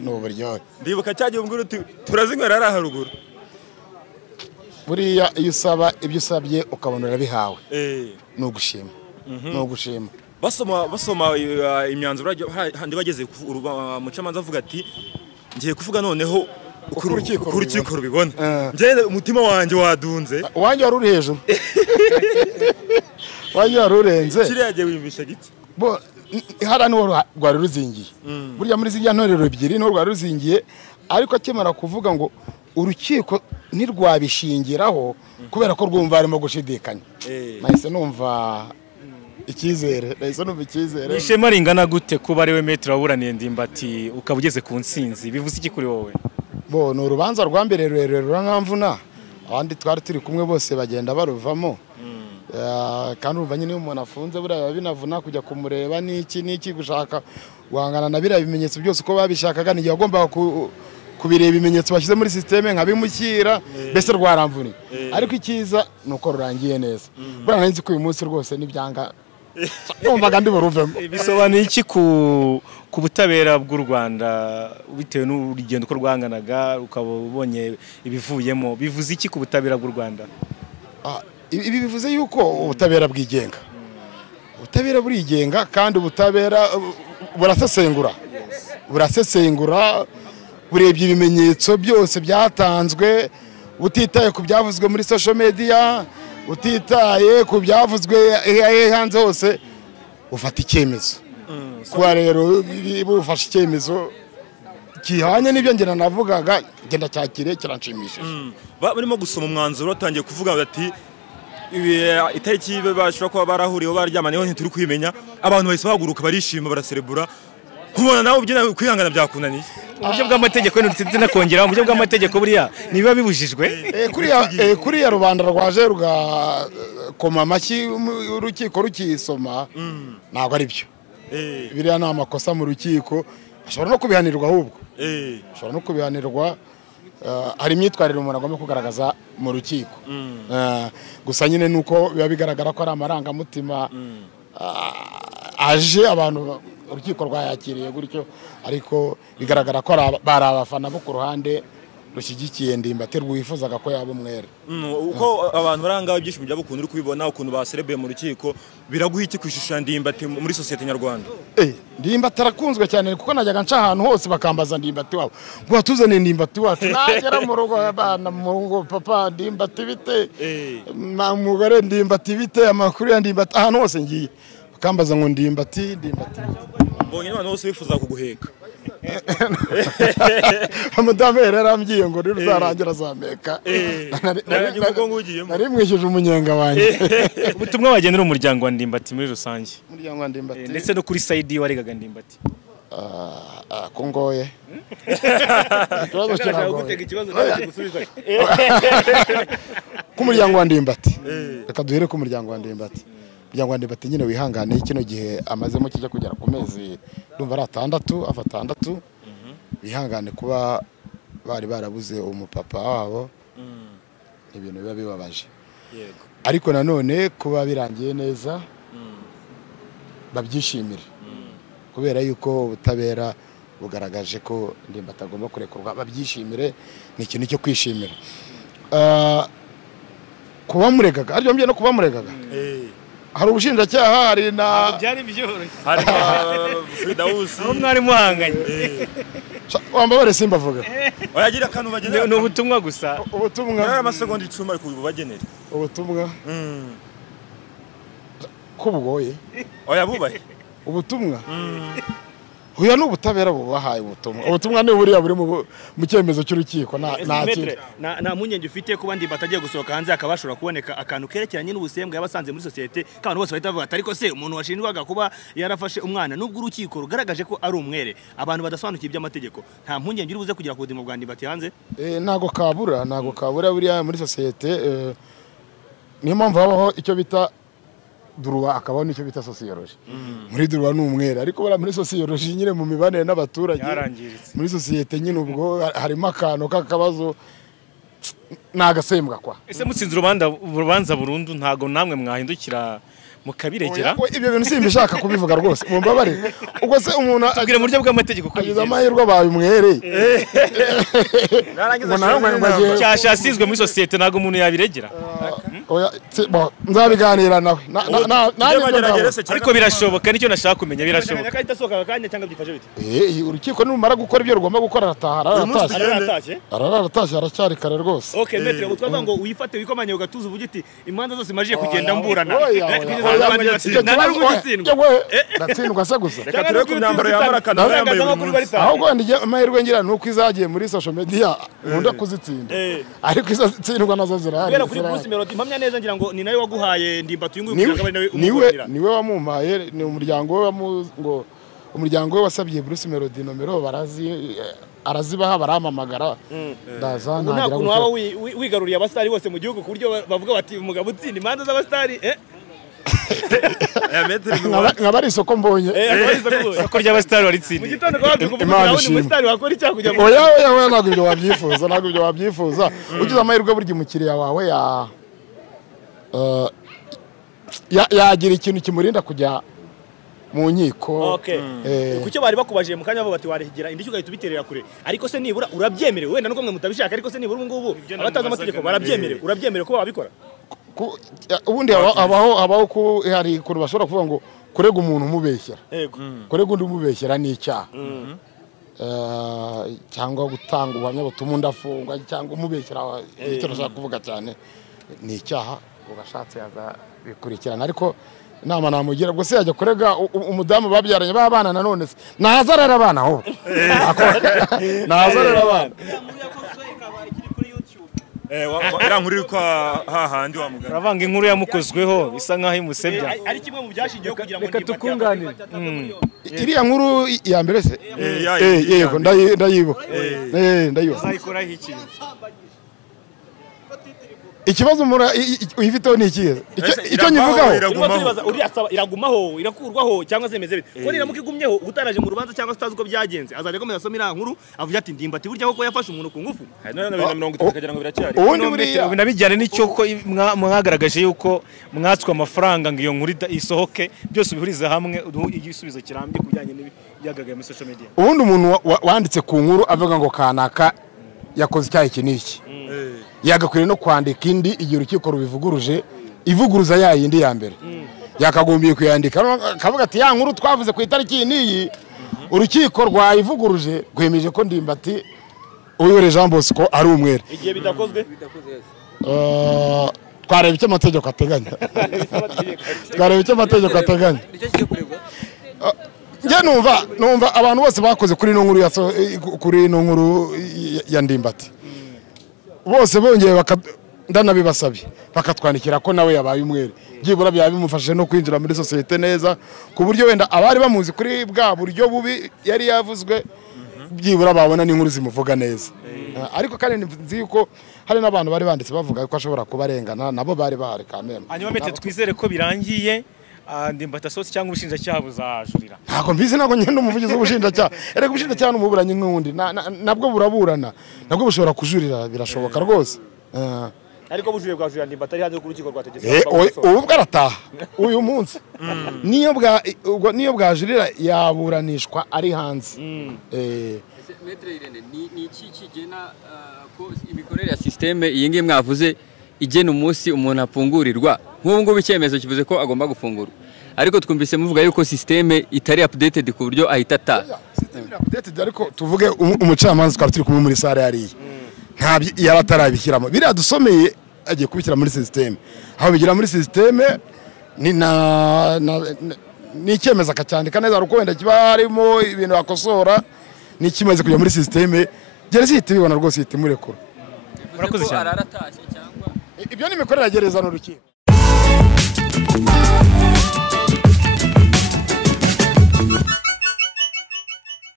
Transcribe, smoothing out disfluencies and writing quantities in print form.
n'uburyohe ndibuka cyagiye umbwira uti turazinywera ari haruguru buriya iyo usaba ibyo usabye ukabona urabihawe ni ugushima basoma imyanzuro handi bageze umucamanza avuga ati ngiye kuvuga noneho ku rukiko rubibona njye umutima wanjye wadunze wanjye wari uri hejuru wanjye wari urenze kiriya yagiye wiyumvisha giti bo hara niho rwari ruzingiye burya muri ziriya ntorero ebyiri niho rwari ruzingiye ariko akimara kuvuga ngo urukiko ntirwabishingiraho kubera ko rwumva harimo gushidikanya nahise numva icyizere ishema ringana gute kuba ari we metero waburaniye Ndimbati ukaba ugeze ku nsinzi bivuze iki kuri wowe bo ni urubanza rwa mbere rurerure ruranamvuna abandi twari turi kumwe bose bagenda baruvamo kandi urumva nyine iyo umuntu afunze buriya binavuna kujya kumureba n'iki gushaka guhangana na biriya bimenyetso byose uko babishakaga n'igihe wagombaga kubireba ibimenyetso bashyize muri sisiteme nkabimukira mbese rwaramvuniye ariko icyiza ni uko rurangiye neza buriya nzi ko uyu munsi rwose n'ibyanga numvaga ndi buruvemo bisobanuye iki ku butabera bw'u Rwanda bitewe n'urugendo uko rwanganaga ukaba ubonye ibivuyemo bivuze iki ku butabera bw'u Rwanda ibi bivuze yuko ubutabera bwigenga ubutabera burigenga kandi ubutabera burasesengura burebye ibimenyetso byose byatanzwe utitaye ku byavuzwe muri social media utitaye ku byavuzwe hanze hose ufata icyemezo kuba rero bufashe icyemezo kihanye n'ibyo ngena navugaga genda cyakire kiranshimishije barimo gusoma umwanzuro batangiye kuvuga bati itariki bashobora kuba barahuriyeho baryamaniyeho ntituri kwimenya abantu bahise bahaguruka barishima baraserebura kubona nawe ubyina kwihangana byakunaniye uburyo bw'amategeko n'utsinze nakongera uburyo bw'amategeko buriya niba bibujijwe kuriya rubanda rwaje rugakoma amashyi urukiko rukisoma ntabwo ari byo biriya ni amakosa mu rukiko ashobora no kubihanirwa ahubwo ashobora no kubihanirwa hari imyitwarire umuntu agomba kugaragaza mu rukiko gusa nyine nuko biba bigaragara ko ari amarangamutima aje abantu urukiko rwayakiriye gutyo ariko bigaragara ko bari abafana bo ku ruhande rushyigikiye Ndimbati rwifuzaga ko yaba umwere uko abantu baranga ibyishimo byabo ukuntu uri kubibona ukuntu baserebeye mu rukiko biraguha iki kwishusha Ndimbati muri societe nyarwanda Ndimbati arakunzwe cyane kuko najyaga nca ahantu hose bakambaza Ndimbati wabo ngo watuzane Ndimbati wacu nagera mu rugo abana mu ngo papa Ndimbati bite umugore Ndimbati bite amakuru ya Ndimbati ahantu hose ngiye bakambaza ngo Ndimbati mbonye abantu bose bifuza kuguheka Umudamu yarambwiye ngo ruzarangira azameka nari mwishyuje umunyenga wanjye ubutumwa wagenera umuryango wa Ndimbati muri rusange umuryango wa Ndimbati ndetse no kuri side waregaga Ndimbati ko ngoye ku muryango wa Ndimbati reka duhere ku muryango wa Ndimbati umuryango wa Ndimbati nyine wihangane kino gihe amazemo kijya kugera ku mezi ndumva ari 6 bihangane kuba bari barabuze umupapa wabo ibintu biba bibabaje ariko nanone kuba birangiye neza babyishimire kubera yuko ubutabera bugaragaje ko Ndimbati agomba kurekurwa babyishimire ni ikintu cyo kwishimira kuba muregaga aryo mbye no kuba muregaga hari ubushinjacyaha hari na byari byoroshye hari Fridausi mwari muhanganye wambabare simbavuga oyagira akantu bagenera no ubutumwa gusa ubutumwa amasegonda 10 ari kubagenera ubutumwa ko bugoye oya bubaye ubutumwa uya n'ubutabera bubahaye ubutumwa ni buriya buri mu cyemezo cy'urukiko nta munyenge ufite kuba Ndimbati agiye gusohoka hanze akabashora kuboneka akantu kerekeranye n'ubusembwa yabasanze muri societe kandi bose bahita bavuga ariko se umuntu washinjwaga kuba yarafashe umwana nubwo urukiko rugaragaje ko ari umwere abantu badasobanukiye iby'amategeko nta mpungenge uri buze kugira ku buzima bwa Ndimbati hanze ntago kabura buriya muri societe niyo mpamvu habaho icyo bita duruwa akabaho nicyo bita sociology muri duruwa n'umwere ariko bara muri sociology nyine mu mibanire n'abaturage muri societe nyine ubwo harimo akantu k'akabazo nagasembwa kwa ese mutsinze urubanza burundu ntago namwe mwahindukira mukabiregera ibyo bintu simbishaka kubivuga rwose mumbabarire ubwo se umuntu tubwire mu buryo bw'amategeko ko agize amahirwe abaye umwere cyashasizwe muri sosiyete ntabwo umuntu yabiregera nzabiganira nawe ariko birashoboka nicyo nashaka kumenya birashoboka urukiko numara gukora ibyo rugomba gukora araratashye aracyari kare rwose okay metre utwavuga ngo wifate wikomanye ugatuza uvuga iti imanza zose majiye kugenda mburana ndatsindwa se gusa reka turebe ku myambaro yambara kanama yambaye buri munsi ahubwo amahirwe ngira ni uko izagiye muri social media nkunda kuzitsinda ariko izo tsindwa nazo zirahari kubera kuri Bruce Melody mpamya neza ngira ngo ni nawe waguhaye ndimbati uyu nguyu kugira ngo nawe niwe wamumpaye ni umuryango we ngo umuryango we wasabye Bruce Melody nomero arazibaha baramamagara ndaza ntagira ngo waba wigaruriye abastari bose mu gihugu ku buryo bavuga bati umugabo utsinda imanza z'abastari nkaba ari isoko mbonye isoko ry'abastari waritsinda mu gitondo kwa wabyuka uvuga ngo umustari wakora icyaha kujya mu oya ntabwo ibyo wabyifuza ugize amahirwe burya umukiriya wawe yagira ikintu kimurinda kujya mu nkiko kucyo bari bakubajije mu kanya bavuga bati waregira indishyu ugahita ubiterera kure ariko se nibura urabyemerewe wenda nuko mwe mutabishaka ariko se nibura ubu ngubu abatazi amategeko urabyemerewe ko babikora ubundi habaho ko hari ukuntu bashobora kuvuga ngo kurega umuntu umubeshyera kurega undi umubeshyera ni icyaha cyangwa gutanga ubuhamya butuma undi afungwa cyangwa umubeshyera icyo nashaka kuvuga cyane ni icyaha ugashatse yazabikurikirana ariko inama namugira ubwo se yajya kurega umudamu babyaranye b'abana nanone se nazarera abana ahubwo nazarera abana iriya nkuru iri kwa hahandi wa muganga uravanga inkuru yamukozweho bisa nk'aho imusebya ari kimwe mu byashingiyeho kugira ngo reka tukunganire iriya nkuru ya mbere se yego ndayibuka uzayikoraho ikintu ikibazo uyifiteho ni ikihe icyo nyivugaho iragumaho irakurwaho cyangwa se imeze bite ko niramuka igumyeho utaraje mu rubanza cyangwa se utazi uko byagenze azajya komeza asoma iriya nkuru avuga ati ndimbati burya koko yafashe umuntu ku ngufu kugira ngo biracyari ubundi buriya binabijyane n'icyo ko mwagaragaje yuko mwatswe amafaranga ngo iyo nkuru isohoke byose ubihuriza hamwe igisubizo kirambye ku bijyanye n'ibyagagaye muri social media ubundi umuntu wanditse ku nkuru avuga ngo kanaka yakoze icyaha iki n'iki yagakwiriye no kwandika indi igihe urukiko rubivuguruje ivuguruza yayindi ya mbere yakagombiye kuyandika akavuga ati ya nkuru twavuze ku itariki n'iyi urukiko rwayivuguruje rwemeje ko ndimbati uyobora Jean Bosco ari umwere igihe bidakozwe twareba icyo amategeko ateganya njye numva abantu bose bakoze kuri ino nkuru ya ndimbati bose bongeye ndanabibasabye bakatwandikira ko nawe yabaye umwere byibura byaba bimufashije no kwinjira muri sosiyete neza ku buryo wenda abari bamuzi kuri bwa buryo bubi yari yavuzwe byibura babona n'inkuru zimuvuga neza ariko kandi nzi yuko hari n'abantu bari banditse bavuga ko ashobora kubarengana nabo bari bahari kameme hanyuma mete twizere ko birangiye ndimbati sose cyangwa ubushinjacyaha buzajurira ntabwo mbizi ntabwo ngenda umuvugizi w'ubushinjacyaha erega ubushinjacyaha n'umuburanyi nk'undi nabwo buraburana nabwo bushobora kujurira birashoboka rwose ariko bujuriye bwajurira ndimbati ari hanze ku rukiko rwategetse ubu bwarataha uyu munsi niyo bwajurira yaburanishwa ari hanze Maître Irene ni iki kigena ko imikorere ya systeme iyi ngiyi mwavuze igena umunsi umuntu afungurirwa nk'ubu ngubu icyemezo kivuze ko agomba gufungurwa ariko twumvise muvuga yuko systeme itari updated ku buryo ahita ataha ariko tuvuge umucamanza twari turi kumwe muri sare yariye ntabyo yaba atarabishyiramo biriya dusomeye agiye kubishyira muri systeme aho bigira muri systeme ni icyemezo akacyandika neza ariko wenda kiba harimo ibintu bakosora ni kimaze kujya muri systeme gereza ihita ibibona rwose ihita imurekura murakoze cyane ibyo ni imikorere ya gereza n'urukiko